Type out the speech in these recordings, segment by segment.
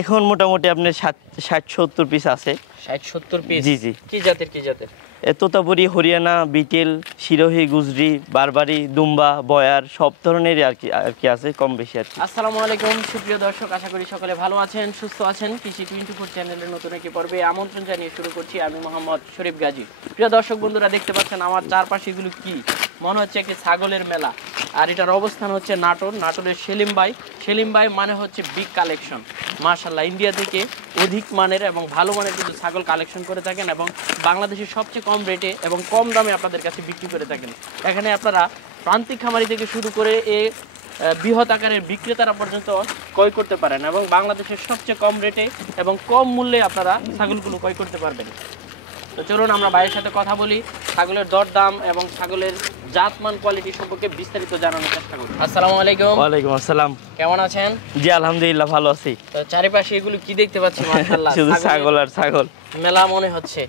এখন মোটামুটি আপনার ৬০-৭০ পিস আছে। ৬০-৭০ পিস? জি জি। কি জাতের কি জাতের? তোতাপুরি, হরিয়ানা, বিটেল, সিরোহি, গুজরি, বারবারি, দুম্বা, বয়ার সব ধরনেরই আর কি আছে, কম বেশি আর কি। আসসালামু আলাইকুম সুপ্রিয় দর্শক, আশা করি সকলে ভালো আছেন, সুস্থ আছেন। কৃষি 24 চ্যানেলের নতুন একটি পর্বে আমন্ত্রণ জানিয়ে শুরু করছি আমি মোহাম্মদ শরীফ গাজী। প্রিয় দর্শক বন্ধুরা, দেখতে পাচ্ছেন আমার চারপাশে এগুলো কি মনে হচ্ছে একটি ছাগলের মেলা। আর এটার অবস্থান হচ্ছে নাটোরের সেলিম ভাই মানে হচ্ছে বিগ কালেকশন। মাশাআল্লাহ, ইন্ডিয়া থেকে অধিক মানের এবং ভালো মানের কিন্তু ছাগল কালেকশন করে থাকেন এবং বাংলাদেশের সবচেয়ে কম রেটে এবং কম দামে আপনাদের কাছে বিক্রি করে থাকেন। এখানে আপনারা প্রান্তিক খামারি থেকে শুরু করে বৃহৎ আকারের বিক্রেতারা পর্যন্ত ক্রয় করতে পারেন এবং বাংলাদেশের সবচেয়ে কম রেটে এবং কম মূল্যে আপনারা ছাগলগুলো ক্রয় করতে পারবেন। তো চলুন আমরা ভাইয়ের সাথে কথা বলি, ছাগলের দরদাম এবং ছাগলের জাতমান কোয়ালিটি সম্পর্কে বিস্তারিত জানানোর চেষ্টা করি। আসসালামু আলাইকুম। ওয়ালাইকুম আসসালাম। কেমন আছেন? জি আলহামদুলিল্লাহ ভালো আছি। তো চারিপাশে এগুলো কি দেখতে পাচ্ছি? মাশাআল্লাহ, শুধু ছাগল আর ছাগল মেলা মনে হচ্ছে।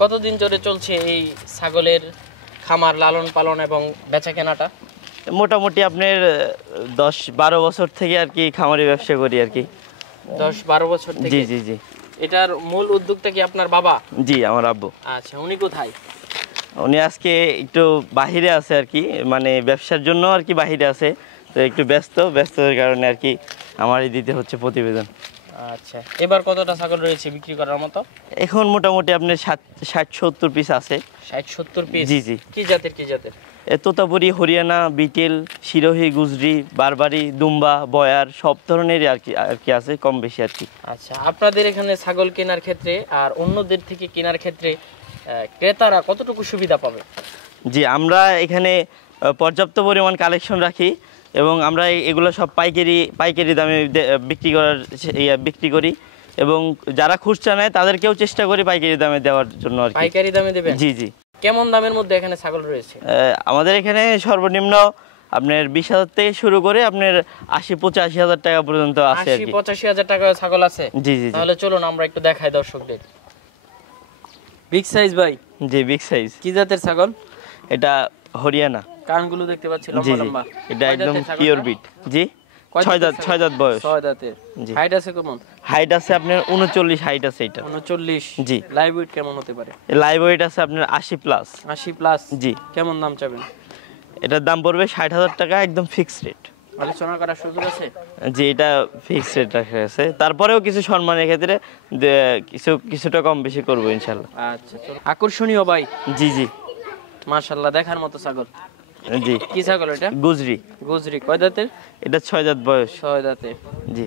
কতদিন ধরে চলছে এই ছাগলের খামার, লালন পালন এবং বেচা কেনাটা? মোটামুটি আপনার 10-12 বছর থেকে আর কি খামারি ব্যবসা করি আর কি। 10-12 বছর থেকে? জি জি জি। এটার মূল উদ্যোক্তা কি আপনার বাবা? জি আমার আব্বু। আচ্ছা, উনি কোথায়? উনি আজকে একটু বাহিরে আছে আর কি, মানে ব্যবসার জন্য আর কি বাহিরে আছে, তো একটু ব্যস্ততার কারণে আর কি আমারই দিতে হচ্ছে প্রতিবেদন। আচ্ছা, এবার কতটা ছাগল রয়েছে বিক্রি করার মতো? এখন মোটামুটি আপনার ৬০-৭০ পিস আছে। ৬০-৭০ পিস? জি জি। কি জাতের কি জাতের? তোতাপুরি, হরিয়ানা, বিটেল, সিরোহি, গুজরি, বারবারি, দুম্বা, বয়ার সব ধরনেরই আর কি আছে, কম বেশি আর কি। আচ্ছা, আপনাদের এখানে ছাগল কেনার ক্ষেত্রে আর অন্যদের থেকে কেনার ক্ষেত্রে ক্রেতারা কতটুকু সুবিধা পাবে? জি, আমরা এখানে পর্যাপ্ত পরিমাণ কালেকশন রাখি এবং আমরা এগুলো সব পাইকারি দামে বিক্রি করি এবং যারা খুচরা নেয় তাদেরকেও চেষ্টা করি পাইকারি দামে দেওয়ার জন্য আর কি। পাইকারি দামে দেবেন? জি জি। কেমন দামের মধ্যে এখানে ছাগল রয়েছে? আমাদের এখানে সর্বনিম্ন আপনার 20,000 থেকে শুরু করে আপনার 80-85,000 টাকা পর্যন্ত আছে আর কি। 80-85,000 টাকা ছাগল আছে? জি জি। তাহলে চলুন আমরা একটু দেখাই দর্শকদের। বিগ সাইজ ভাই? জি বিগ সাইজ। কি জাতের ছাগল এটা হরিয়ানা। কানগুলো দেখতে পাচ্ছি লম্বা লম্বা। এটা একদম পিওর বিট। জি 6 দাঁত বয়স। 6 দাঁতের। হাইট আছে কেমন? হাইট আছে আপনার 39 হাইট আছে এটা। 39? জি। লাইভ ওয়েট কেমন হতে পারে? লাইভ ওয়েট আছে আপনার 80+। 80+? জি। কেমন দাম চাবেন? এটার দাম পড়বে 60,000 টাকা, একদম ফিক্সড রেট। আলোচনা করার সুযোগ আছে? জি, এটা ফিক্সড রেট রাখা আছে, তারপরেও কিছু সম্মানের ক্ষেত্রে কিছুটা কম বেশি করবো ইনশাআল্লাহ। আচ্ছা চলো। আকর্ষণীয় ভাই। জি জি। মাশাআল্লাহ, দেখার মতো ছাগল। জি। কি ছাগল এটা? গুজরি। গুজরি কয় দাঁতের? এটা 6 দাঁত বয়স। 6 দাঁতের। জি।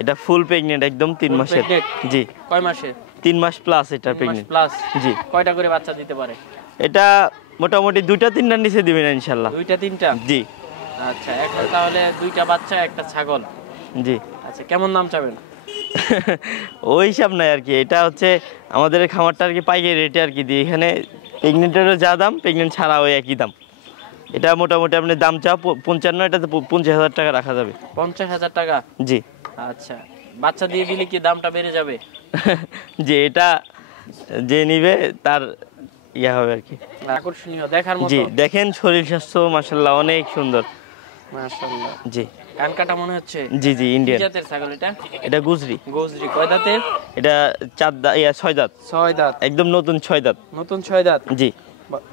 এটা ফুল প্রেগনেন্ট, একদম 3 মাসের। জি। কয় মাসের? 3 মাস প্লাস এটা প্রেগনেন্ট। প্লাস? জি। কয়টা করে বাচ্চা দিতে পারে? এটা মোটামুটি 2-3টার নিচে দিবেন ইনশাআল্লাহ। 2-3টা? জি। আচ্ছা, এখন তাহলে 2টা বাচ্চা একটা ছাগল। জি। আচ্ছা, কেমন দাম চাবেন? ওই হিসাব নাই আর কি, এটা হচ্ছে আমাদের খামারটা আর কি পাইকারি রেটে আর কি দিই। এখানে প্রেগনেন্টেরও যা দাম, প্রেগনেন্ট ছাড়া ওই একই দাম। এটা মোটামুটি আপনি দাম চা 55, এটাতে 50,000 টাকা রাখা যাবে। 50,000 টাকা? জি। আচ্ছা, বাচ্চা দিয়ে দিলে কি দামটা বেড়ে যাবে? যে এটা যে নিবে তার ইয়া হবে আর কি। আকর্ষণীয়, দেখার মতো। জি, দেখেন শরীর স্বাস্থ্য মাশাআল্লাহ অনেক সুন্দর। মাশাআল্লাহ। জি। কান কাটা মনে হচ্ছে? জি জি, ইন্ডিয়ান। কি জাতের ছাগল এটা? এটা গুজরি। গুজরি কয় দাঁতের? এটা 6 দাঁত। 6 দাঁত? একদম নতুন 6 দাঁত। নতুন 6 দাঁত? জি।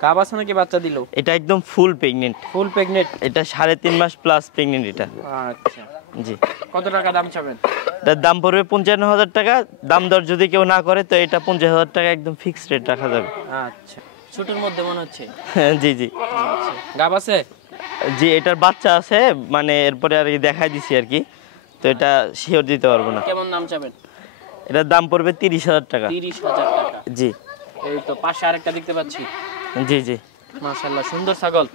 গাব আছে নাকি বাচ্চা দিলো? এটা একদম ফুল প্রেগনেন্ট। ফুল প্রেগনেন্ট? এটা 3.5 মাস প্লাস প্রেগনেন্ট এটা। আচ্ছা। জি। কত টাকা দাম চাবেন? এটার দাম পড়বে 55,000 টাকা। দাম দর যদি কেউ না করে তো এটা 50,000 টাকা একদম ফিক্সড রেট রাখা যাবে। আচ্ছা, ছোটর মধ্যে মনে হচ্ছে। জি জি। আচ্ছা, গাব আছে? জি, এটার বাচ্চা আছে, মানে এরপরে আর কি দেখাই দিছি আর কি, তো এটা শিওর দিতে পারবো না। কেমন দাম চাবেন? এটার দাম পড়বে 30,000 টাকা। 30,000 টাকা? জি। এই তো পাশে আরেকটা দেখতে পাচ্ছি। জি জি। মাশাআল্লাহ, সুন্দর ছাগল।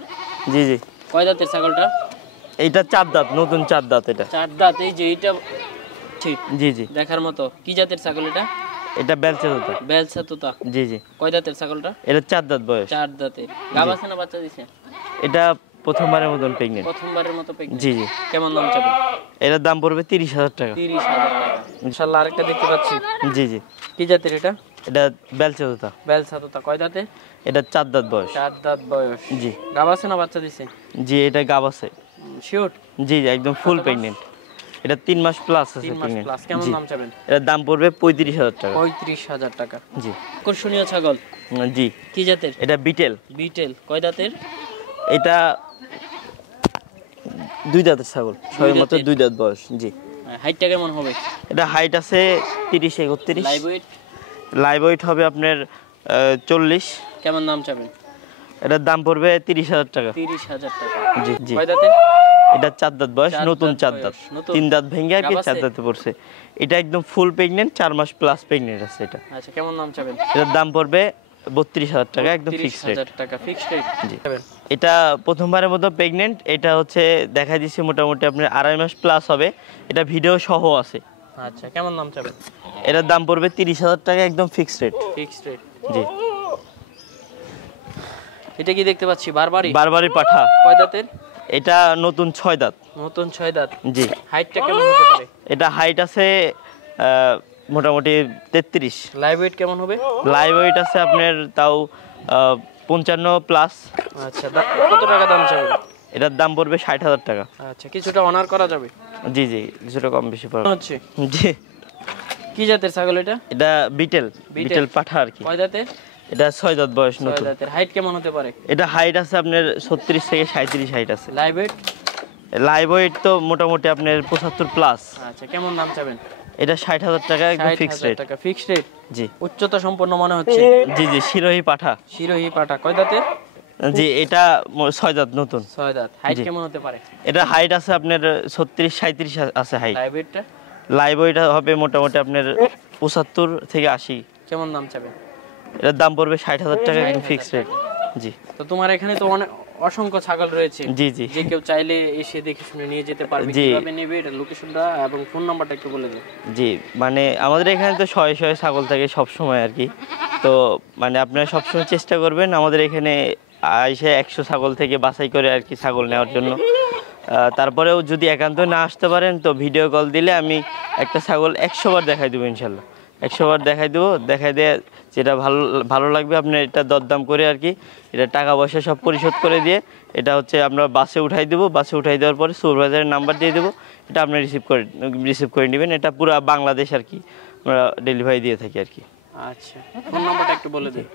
জি জি। কয় দাঁতের ছাগলটা? এইটা 4 দাঁত, নতুন 4 দাঁত এটা। 4 দাঁত? এই যে এটা ঠিক। জি জি। দেখার মতো। কি জাতের ছাগল এটা? এটা বেলচা তোতা। বেলসা তোতা? জি জি। কয় দাঁতের ছাগলটা? এটা 4 দাঁত বয়স। 4 দাঁতে? গাব আছে না বাচ্চা দিছে? এটা প্রথমবারের মতন প্রেগনেন্ট। প্রথমবারের মতো প্রেগনেন্ট? জি জি। কেমন দাম চাবেন? এটার দাম পড়বে 30,000 টাকা। 30,000 টাকা। ইনশাআল্লাহ, আরেকটা দেখতে পাচ্ছি। জি জি। কি জাতের এটা? এটা বেলচা তোতা। বেলসা তোতা কয় দাঁতে? এটা 4 দাঁত বয়স। 4 দাঁত বয়স? জি। গাব আছে না বাচ্চা দিছে? জি, এটা গাব আছে। শিওর? জি জি, একদম ফুল প্রেগনেন্ট। এটা 3 মাস প্লাস আছে 3 মাস pregnant। প্লাস। কেমন জি। দাম চাবেন? এটার দাম পড়বে 35,000 টাকা। 35,000 টাকা। জি আকর্ষণীয় ছাগল জি। কি জাতের? এটা বিটেল। বিটেল কয় দাঁতের? এটা 2 দাঁতের ছাগল, সবেমাত্র দাঁতের? 2 দাঁত বয়স। জি। হাইটটা কেমন হবে? এটা হাইট আছে 30-31। লাইভ ওয়েট লাইভ ওয়েট হবে আপনার 40। কেমন দাম চাবেন? এটার দাম পড়বে 30,000 টাকা। 30,000 টাকা। জি জি। কয় দাঁতের? এটা 4 দাঁত বয়স, 4 নতুন দাঁত 4 বয়স, দাঁত। নতুন। 3 দাঁত ভেঙে আর কি গাব 4 আছে? দাঁতে পড়ছে। এটা একদম ফুল প্রেগনেন্ট, 4 মাস প্লাস প্রেগনেন্ট আছে এটা। আচ্ছা কেমন দাম চাবেন? এটার দাম পড়বে 32,000 টাকা, একদম ফিক্সড রেট। 30,000 টাকা ফিক্সড রেট। জি। এটা প্রথমবারের মতো প্রেগনেন্ট। এটা হচ্ছে দেখা দিচ্ছে মোটামুটি আপনার 2.5 মাস প্লাস হবে। এটা ভিডিও সহ আছে। আচ্ছা কেমন দাম চাবেন? এটার দাম পড়বে 30,000 টাকা, একদম ফিক্সড রেট। Fixed rate. জি। এটা কি দেখতে পাচ্ছি বারবারই? বারবারি পাঠা। কয় দাঁতের? এটা নতুন 6 দাঁত। নতুন 6 দাঁত। জি। হাইটটা কেমন হতে পারে? এটা হাইট আছে মোটামুটি 33। লাইভ ওয়েট কেমন হবে? লাইভ ওয়েট আছে আপনার তাও 55 প্লাস। আচ্ছা কত টাকা দাম চাবেন? এটার দাম পড়বে 60,000 টাকা। আচ্ছা কিছুটা অনার করা যাবে? জি জি, কিছুটা কম বেশি পড়বে। হচ্ছে জি। কি জাতের ছাগল এটা? এটা বিটেল। বিটেল। বিটেল পাঠা আর কি। কয় দাঁতের? এটা 6 দাঁত বয়স, 6 নতুন। দাঁতের। হাইট কেমন হতে পারে? এটা হাইট আছে আপনার 36-37 হাইট আছে। Live weight? লাইভ ওয়েট তো মোটামুটি আপনার 75 প্লাস। আচ্ছা কেমন দাম চাবেন? এটা 60,000 টাকা, একদম ফিক্সড 60,000 রেট। টাকা ফিক্সড রেট। জি উচ্চতা সম্পন্ন মনে হচ্ছে। জি জি, শিরোহী পাঠা। শিরোহী পাটা কয় দাঁতের? জি, এটা 6 দাঁত নতুন। 6 দাঁত। হাইট জি। কেমন হতে পারে? এটা হাইট আছে আপনার 36-37 আছে হাইট। লাইভ ওয়েটটা লাইভ ওয়েট হবে মোটামুটি আপনার 75-80। কেমন দাম চাবেন? এটার দাম পড়বে 60,000 টাকা, একদম 60,000 ফিক্সড রেট। জি তো তোমার এখানে তো অনেক অসংখ্য ছাগল রয়েছে। জি জি যে কেউ চাইলে এসে দেখে শুনে নিয়ে যেতে পারবে। জি। কিভাবে নেবে এটা লোকেশনটা এবং ফোন নাম্বারটা একটু বলে দিন। জি। মানে আমাদের এখানে তো শয়ে শয়ে ছাগল থাকে সব সময় আর কি। তো মানে আপনারা সবসময় চেষ্টা করবেন আমাদের এখানে এসে 100 ছাগল থেকে বাছাই করে আর কি ছাগল নেওয়ার জন্য। তারপরেও যদি একান্ত না আসতে পারেন তো ভিডিও কল দিলে আমি একটা ছাগল 100 বার দেখাই দেবো ইনশাল্লাহ। 100 বার দেখাই দেবো, দেখাই দিয়ে যেটা ভালো ভালো লাগবে আপনি এটা দরদাম করে আর কি এটা টাকা পয়সা সব পরিশোধ করে দিয়ে এটা হচ্ছে আমরা বাসে উঠাই দেবো। বাসে উঠাই দেওয়ার পরে সুপারভাইজারের নাম্বার দিয়ে দেবো, এটা আপনি রিসিভ করে নেবেন। এটা পুরো বাংলাদেশ আর কি আমরা ডেলিভারি দিয়ে থাকি আর কি। আচ্ছা ফোন নাম্বারটা একটু বলে দিন।